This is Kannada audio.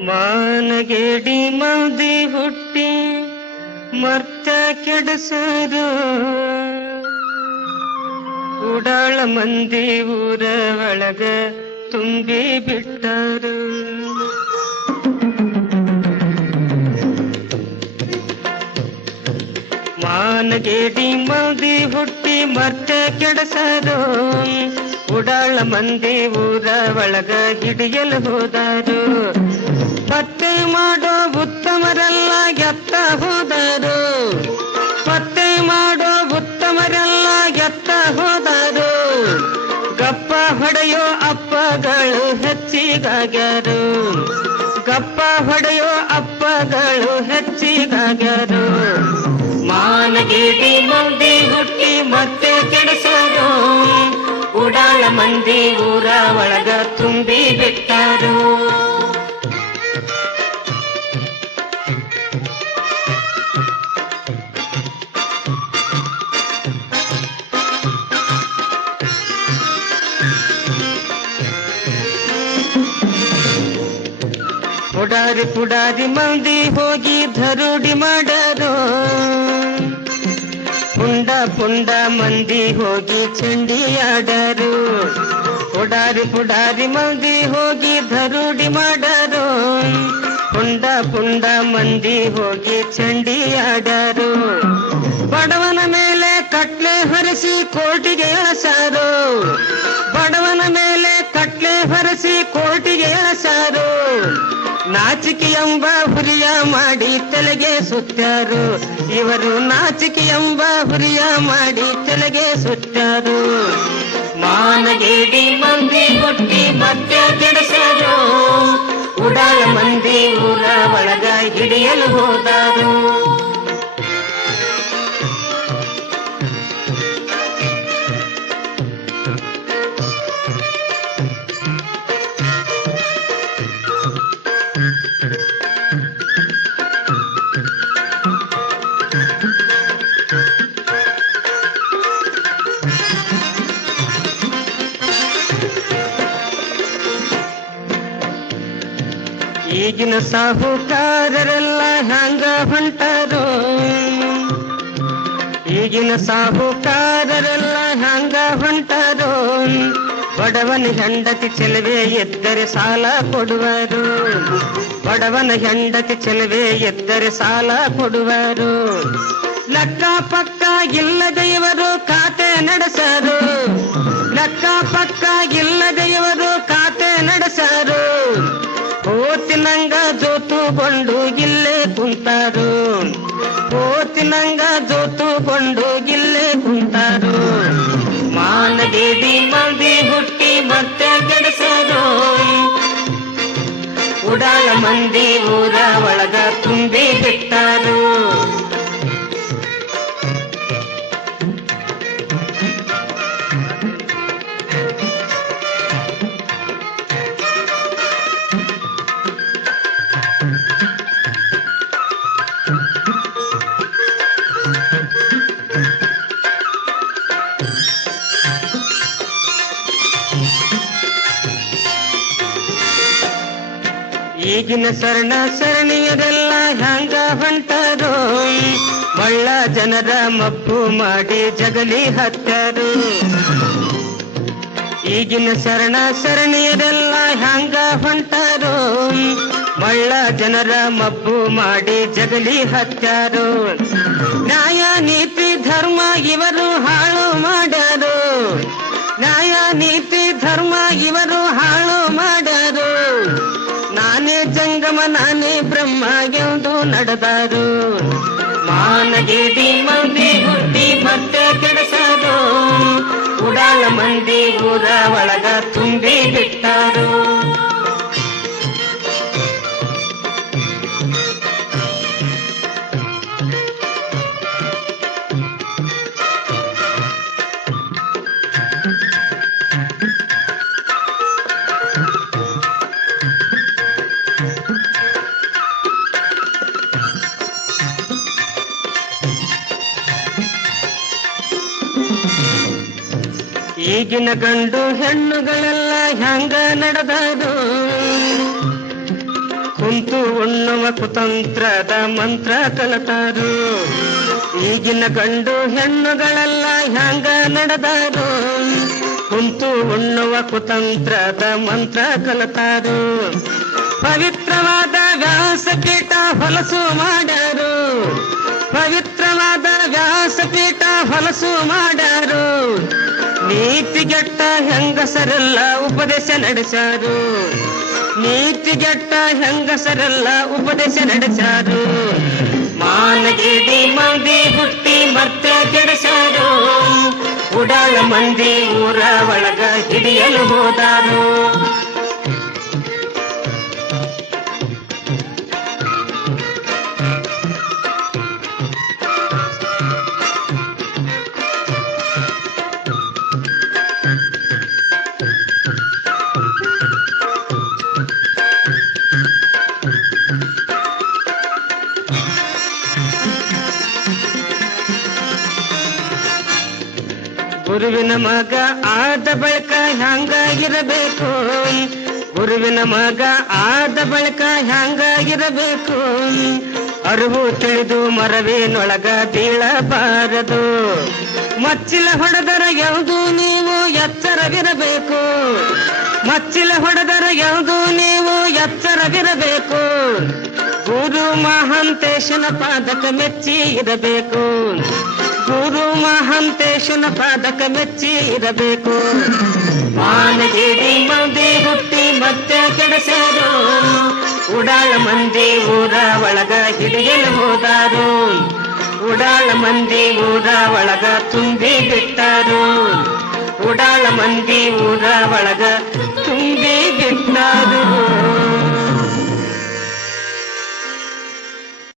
ಮಾನಗೇಡಿ ಮಂದಿ ಹುಟ್ಟಿ ಮರ್ತ ಕೆಡಸರು. ಉಡಾಳ ಮಂದಿ ಊರ ಒಳಗ ತುಂಬಿ ಬಿಟ್ಟರು. ಮಾನಗೆಡಿ ಮಂದಿ ಹುಟ್ಟಿ ಮರ್ತ ಕೆಡಸರು. ಉಡಾಳ ಮಂದಿ ಊರ ಒಳಗ ಹಿಡಿಯಲು ಹೋದರು. ಪತ್ತೆ ಮಾಡೋ ಉತ್ತಮರೆಲ್ಲ ಎತ್ತ ಹೋದರು. ಪತ್ತೆ ಮಾಡೋ ಉತ್ತಮರೆಲ್ಲ ಎತ್ತ ಹೋದರು. ಗಪ್ಪ ಹೊಡೆಯೋ ಅಪ್ಪಗಳು ಹೆಚ್ಚಿಗಾಗ್ಯಾರು. ಗಪ್ಪ ಹೊಡೆಯೋ ಅಪ್ಪಗಳು ಹೆಚ್ಚಿಗಾಗ್ಯಾರು. ಮಾನಗಿಡಿ ಮಂದಿ ಹುಟ್ಟಿ ಮತ್ತೆ ಉಡಾಳ ಮಂದಿ ಊರ ಒಳಗ ತುಂಬಿ ಬಿಟ್ಟರು. ಪುಡಾರಿ ಪುಡಾರಿ ಮಂದಿ ಹೋಗಿ ಧರುಡಿ ಮಾಡರು ಪುಂಡ ಮಂದಿ ಹೋಗಿ ಚಂಡಿಯಾಡರು. ಪುಡಾರಿ ಪುಡಾರಿ ಮಂದಿ ಹೋಗಿ ಧರುಡಿ ಮಾಡರು. ಪುಂಡ ಪುಂಡ ಮಂದಿ ಹೋಗಿ ಚಂಡಿಯಾಡರು. ಬಡವನ ಮೇಲೆ ಕಟ್ಲೆ ಹೊರಿಸಿ ಕೋಟಿಗೆ ಎಳಸಾರು ನಾಚಿಕೆ ಎಂಬ ಹುರಿಯ ಮಾಡಿ ತಲೆಗೆ ಸುತ್ತರು ಇವರು ನಾಚಿಕೆ ಎಂಬ ಹುರಿಯ ಮಾಡಿ ತಲೆಗೆ ಸುತ್ತರು ಮಾನಗೇಡಿ ಮಂದಿ ಕೊಟ್ಟಿ ಮತ್ತೆ ಕೆಡಿಸರು ಉಡಾಳ ಮಂದಿ ಊರ ಒಳಗ ಹಿಡಿಯಲು ಹೋದರು. ಈಗಿನ ಸಾಹುಕಾರರೆಲ್ಲ ಹ್ಯಾಂಗ ಹೊಂಟರು? ಈಗಿನ ಸಾಹುಕಾರರೆಲ್ಲ ಹ್ಯಾಂಗ ಹೊಂಟರು? ಬಡವನ ಹೆಂಡತಿ ಚೆಲುವೆ ಎದ್ದರೆ ಸಾಲ ಕೊಡುವರು. ಬಡವನ ಹೆಂಡತಿ ಚೆಲುವೆ ಎದ್ದರೆ ಸಾಲ ಕೊಡುವರು. ಲಕ್ಕ ಪಕ್ಕ ಓತಿನಂಗ ಜೋತುಕೊಂಡು ಗಿಲ್ಲೆ ಕುಂತಾರು. ಮಾನದೇವಿ ಮಂದಿ ಹುಟ್ಟಿ ಮತ್ತೆ ಗೆಡಸರು ಉಡಾಳ ಮಂದಿ ಊರ ಒಳಗ ತುಂಬಿ ಬಿಟ್ಟರು. ಈಗಿನ ಸರಣ ಸರಣಿಯರೆಲ್ಲ ಹ್ಯಾಂಗ ಹೊಂಟರು ಮಳ್ಳ ಜನರ ಮಬ್ಬು ಮಾಡಿ ಜಗಲಿ ಹತ್ತರು ಈಗಿನ ಸರಣ ಸರಣಿಯರೆಲ್ಲ ಹ್ಯಾಂಗ ಹೊಂಟರು ಮಳ್ಳ ಜನರ ಮಬ್ಬು ಮಾಡಿ ಜಗಲಿ ಹತ್ಯಾರು ನ್ಯಾಯ, ನೀತಿ, ಧರ್ಮ ಇವರು ಹಾಳು ಮಾಡರು ನ್ಯಾಯ, ನೀತಿ, ಧರ್ಮ ನಡೆದಾರು? ಮಾನಗೇಡಿ ಮಂದಿ ಹುಟ್ಟಿ ಮತ್ತೆ ಕೆಡಿಸರು? ಉಡಾಳ ಮಂದಿ ಊರ ಒಳಗ ತುಂಬಿ ಬಿಟ್ಟರು ಈಗಿನ ಗಂಡು ಹೆಣ್ಣುಗಳೆಲ್ಲ ಹೆಂಗ ನಡೆದದು? ಕುಂತು ಉಣ್ಣುವ ಕುತಂತ್ರದ ಮಂತ್ರ ಕಲತಾರು ಈಗಿನ ಗಂಡು ಹೆಣ್ಣುಗಳೆಲ್ಲ ಹೆಂಗ ನಡೆದಾರು ಕುಂತು ಉಣ್ಣುವ ಕುತಂತ್ರದ ಮಂತ್ರ ಕಲತಾರು ಪವಿತ್ರವಾದ ವ್ಯಾಸಪೀಠ ಹೊಲಸು ಮಾಡ್ಯಾರು ಪವಿತ್ರವಾದ ವ್ಯಾಸಪೀಠ ಹೊಲಸು ಮಾಡ್ಯಾರು ನೀತಿಗೆಟ್ಟ ಹೆಂಗಸರೆಲ್ಲ ಉಪದೇಶ ನಡೆಸಾರು. ನೀತಿಗೆಟ್ಟ ಹೆಂಗಸರೆಲ್ಲ ಉಪದೇಶ ನಡೆಸಾರು. ಮಾನಗಿಡಿ ಮಂದಿ ಹುಟ್ಟಿ ಮತ್ತೆ ಕೆಡಿಸಾರು. ಉಡಾಳ ಮಂದಿ ಊರ ಒಳಗ ಹಿಡಿಯಲು ಹೋದಾರು. ಗುರುವಿನ ಮಗ ಆದ ಬಳಿಕ ಹ್ಯಾಂಗಾಗಿರಬೇಕು? ಗುರುವಿನ ಮಗ ಆದ ಬಳಿಕ ಹ್ಯಾಂಗಾಗಿರಬೇಕು? ಅರಿವು ತಿಳಿದು ಮರವೇನೊಳಗ ಬೀಳಬಾರದು. ಮಚ್ಚಿಲ ಹೊಡೆದರ ಯಾವುದು ನೀವು ಎಚ್ಚರವಿರಬೇಕು? ಮಚ್ಚಿಲ ಹೊಡೆದರ ಯಾವುದು ನೀವು ಎಚ್ಚರವಿರಬೇಕು? ಗುರು ಮಹಾಂತೇಶನ ಪಾದಕ ಮೆಚ್ಚಿ ಇರಬೇಕು. ಮಹಾಂತೇಶನ ಪಾದಕ ಮೆಚ್ಚಿ ಇರಬೇಕು ಮಾನಗಿರಿ ಮಂದಿ ಹುಟ್ಟಿ ಮತ್ತೆ ಕೆಡಸಾರು ಉಡಾಳ ಮಂದಿ ಊರ ಒಳಗ ಹಿಡಿಯಲು ಹೋದಾರು ಉಡಾಳ ಮಂದಿ ಊರ ಒಳಗ ತುಂಬಿ ಬಿಟ್ಟಾರು ಉಡಾಳ ಮಂದಿ ಊರ ಒಳಗ ತುಂಬಿ ಬಿಟ್ಟಾರು